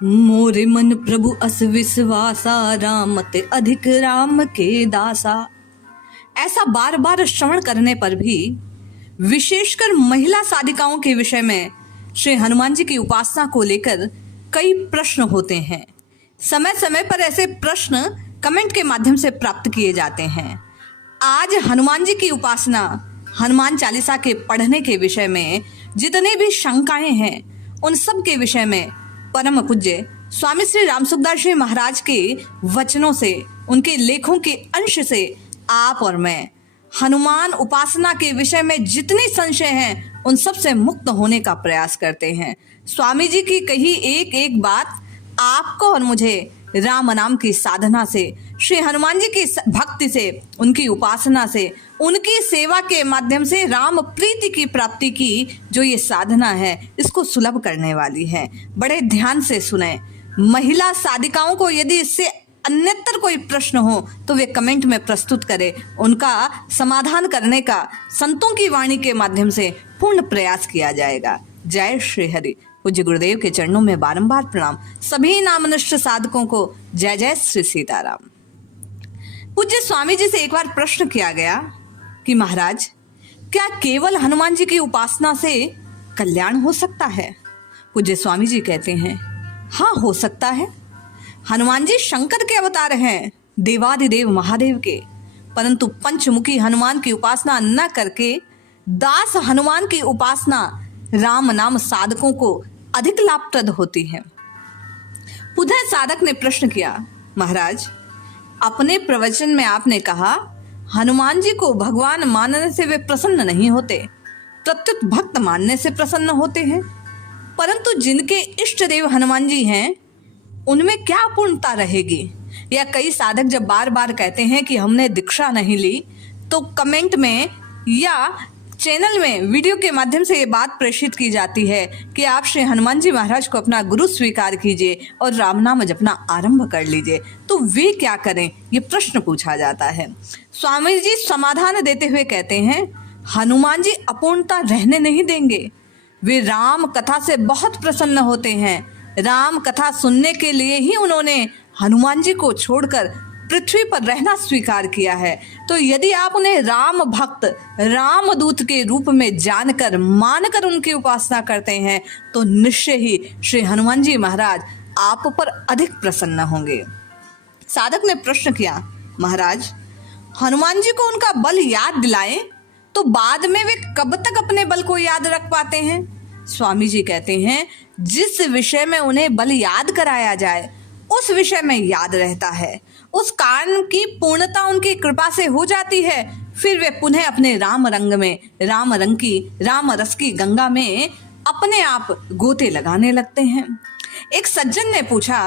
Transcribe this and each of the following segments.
मोरे मन प्रभु अस विश्वासा, राम ते अधिक राम के दासा। ऐसा बार बार श्रवण करने पर भी विशेषकर महिला साधिकाओं के विषय में श्री हनुमान जी की उपासना को लेकर कई प्रश्न होते हैं। समय समय पर ऐसे प्रश्न कमेंट के माध्यम से प्राप्त किए जाते हैं। आज हनुमान जी की उपासना, हनुमान चालीसा के पढ़ने के विषय में जितने भी शंकाएं हैं, उन सब के विषय में परम पूज्य स्वामी श्री रामसुखदास जी महाराज के वचनों से, उनके लेखों के अंश से आप और मैं हनुमान उपासना के विषय में जितने संशय हैं, उन सब से मुक्त होने का प्रयास करते हैं। स्वामी जी की कही एक एक बात आपको और मुझे राम नाम की साधना से, श्री हनुमान जी की भक्ति से, उनकी उपासना से, उनकी सेवा के माध्यम से राम प्रीति की प्राप्ति की जो ये साधना है, इसको सुलभ करने वाली है। बड़े ध्यान से सुने। महिला साधिकाओं को यदि इससे अन्यतर कोई प्रश्न हो तो वे कमेंट में प्रस्तुत करें। उनका समाधान करने का संतों की वाणी के माध्यम से पूर्ण प्रयास किया जाएगा। जय श्री हरि। पूज्य गुरुदेव के चरणों में बारंबार प्रणाम। सभी नामनिष्ठ साधकों को जय जय श्री सीताराम। पूज्य स्वामी जी से एक बार प्रश्न किया गया कि महाराज, क्या केवल हनुमान जी की उपासना से कल्याण हो सकता है? पूज्य स्वामी जी कहते हैं, हाँ, हो सकता है। हनुमान जी शंकर के अवतार हैं, देवादिदेव महादेव के, परंतु पंचमुखी हनुमान की उपासना न करके दास हनुमान की उपासना राम नाम साधकों को अधिक लाभप्रद होती है। पुनः साधक ने प्रश्न किया, महाराज, अपने प्रवचन में आपने कहा हनुमान जी को भगवान मानने से वे प्रसन्न नहीं होते, प्रत्युत भक्त मानने से प्रसन्न होते हैं। परंतु जिनके इष्ट देव हनुमान जी हैं, उनमें क्या पूर्णता रहेगी? या कई साधक जब बार बार कहते हैं कि हमने दीक्षा नहीं ली, तो कमेंट में या चैनल में वीडियो के माध्यम से ये बात प्रेषित की जाती है कि आप श्री हनुमान जी महाराज को अपना गुरु स्वीकार कीजिए और राम नाम जपना आरंभ कर लीजिए। तो वे क्या करें, ये प्रश्न पूछा जाता है। स्वामी जी समाधान देते हुए कहते हैं, हनुमान जी अपूर्णता रहने नहीं देंगे। वे राम कथा से बहुत प्रसन्न होते हैं। राम कथा सुनने के लिए ही उन्होंने हनुमान जी को छोड़कर पृथ्वी पर रहना स्वीकार किया है। तो यदि आप उन्हें राम भक्त, रामदूत के रूप में जानकर, मानकर उनकी उपासना करते हैं, तो निश्चय ही श्री हनुमान जी महाराज आप पर अधिक प्रसन्न होंगे। साधक ने प्रश्न किया, महाराज, हनुमान जी को उनका बल याद दिलाएं तो बाद में वे कब तक अपने बल को याद रख पाते हैं? स्वामी जी कहते हैं, जिस विषय में उन्हें बल याद कराया जाए उस विषय में याद रहता है। उस कारण की पूर्णता उनकी कृपा से हो जाती है। फिर वे पुनः अपने राम रंग में, राम रंग की, राम रस की गंगा में अपने आप गोते लगाने लगते हैं। एक सज्जन ने पूछा,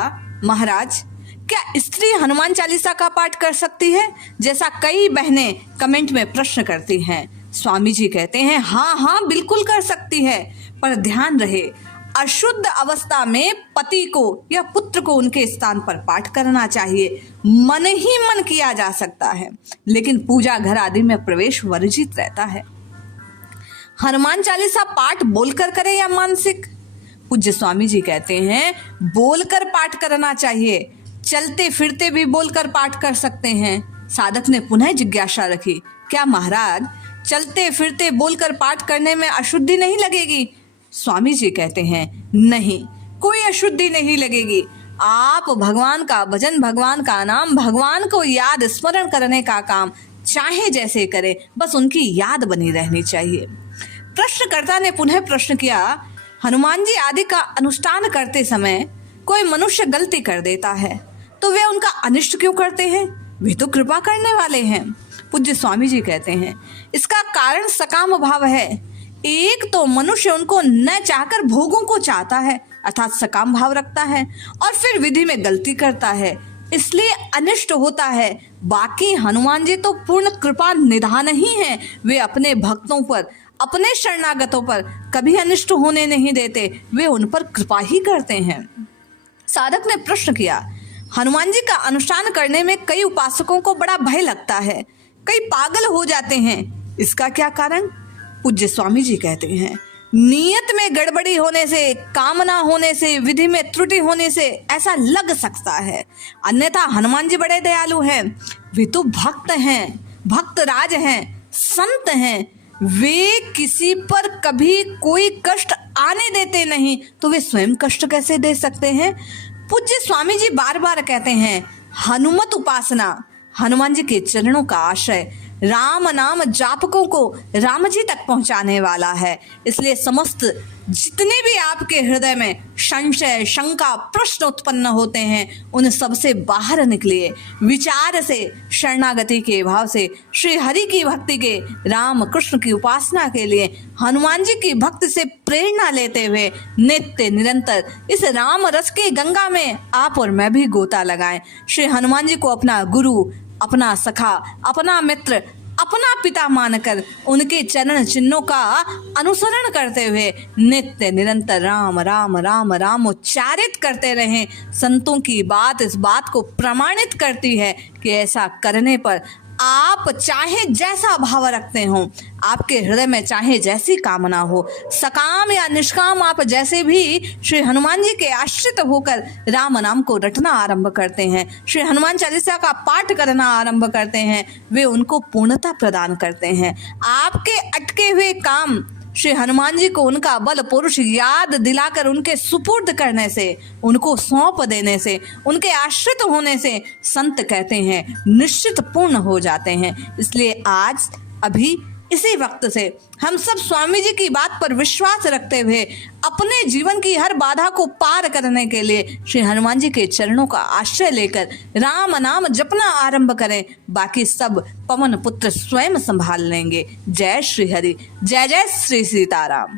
महाराज, क्या स्त्री हनुमान चालीसा का पाठ कर सकती है? जैसा कई बहनें कमेंट में प्रश्न करती हैं। स्वामी जी कहते हैं, हाँ हाँ, बिल्कुल कर सकती है, पर ध्यान रहे, अशुद्ध अवस्था में पति को या पुत्र को उनके स्थान पर पाठ करना चाहिए। मन ही मन किया जा सकता है, लेकिन पूजा घर आदि में प्रवेश वर्जित रहता है। हनुमान चालीसा पाठ बोलकर करें या मानसिक? पूज्य स्वामी जी कहते हैं, बोलकर पाठ करना चाहिए। चलते फिरते भी बोलकर पाठ कर सकते हैं। साधक ने पुनः जिज्ञासा रखी, क्या महाराज, चलते फिरते बोलकर पाठ करने में अशुद्धि नहीं लगेगी? स्वामी जी कहते हैं, नहीं, कोई अशुद्धि नहीं लगेगी। आप भगवान का भजन, भगवान का नाम, भगवान को याद स्मरण करने का काम चाहे जैसे करें, बस उनकी याद बनी रहनी चाहिए। प्रश्नकर्ता ने पुनः प्रश्न किया, हनुमान जी आदि का अनुष्ठान करते समय कोई मनुष्य गलती कर देता है, तो वे उनका अनिष्ट क्यों करते हैं? वे तो कृपा करने वाले हैं। पूज्य स्वामी जी कहते हैं, इसका कारण सकाम भाव है। एक तो मनुष्य उनको न चाहकर भोगों को चाहता है, अर्थात सकाम भाव रखता है, और फिर विधि में गलती करता है, इसलिए अनिष्ट होता है। बाकी हनुमान जी तो पूर्ण कृपा निधान ही हैं। वे अपने भक्तों पर, अपने शरणागतों पर कभी अनिष्ट होने नहीं देते, वे उन पर कृपा ही करते हैं। साधक ने प्रश्न किया, हनुमान जी का अनुष्ठान करने में कई उपासकों को बड़ा भय लगता है, कई पागल हो जाते हैं, इसका क्या कारण? पूज्य स्वामी जी कहते हैं, नियत में गड़बड़ी होने से, कामना होने से, विधि में त्रुटि होने से ऐसा लग सकता है, अन्यथा हनुमान जी बड़े दयालु हैं। वे तो भक्त हैं, भक्त राज हैं, संत हैं। वे किसी पर कभी कोई कष्ट आने देते नहीं, तो वे स्वयं कष्ट कैसे दे सकते हैं। पूज्य स्वामी जी बार बार कहते हैं, हनुमत उपासना हनुमान जी के चरणों का आश्रय राम नाम जापकों को राम जी तक पहुंचाने वाला है। इसलिए समस्त जितने भी आपके हृदय में संशय, शंका, प्रश्न उत्पन्न होते हैं, उन सब से बाहर निकलिए। विचार से, शरणागति के भाव से, श्री हरि की भक्ति के, राम कृष्ण की उपासना के लिए हनुमान जी की भक्ति से प्रेरणा लेते हुए नित्य निरंतर इस राम रस के गंगा में आप और मैं भी गोता लगाएं। श्री हनुमान जी को अपना गुरु, अपना सखा, अपना मित्र, अपना पिता मानकर उनके चरण चिन्हों का अनुसरण करते हुए नित्य निरंतर राम राम राम राम उच्चारित करते रहें। संतों की बात इस बात को प्रमाणित करती है कि ऐसा करने पर आप चाहे जैसा भाव रखते हो, आपके हृदय में चाहे जैसी कामना हो, सकाम या निष्काम, आप जैसे भी श्री हनुमान जी के आश्रित होकर राम नाम को रटना आरंभ करते हैं, श्री हनुमान चालीसा का पाठ करना आरंभ करते हैं, वे उनको पूर्णता प्रदान करते हैं। आपके अटके हुए काम श्री हनुमान जी को उनका बल पुरुष याद दिलाकर उनके सुपुर्द करने से, उनको सौंप देने से, उनके आश्रित होने से संत कहते हैं निश्चित पूर्ण हो जाते हैं। इसलिए आज अभी इसी वक्त से हम सब स्वामी जी की बात पर विश्वास रखते हुए अपने जीवन की हर बाधा को पार करने के लिए श्री हनुमान जी के चरणों का आश्रय लेकर राम नाम जपना आरंभ करें। बाकी सब पवन पुत्र स्वयं संभाल लेंगे। जय श्री हरि, जय जय श्री सीताराम।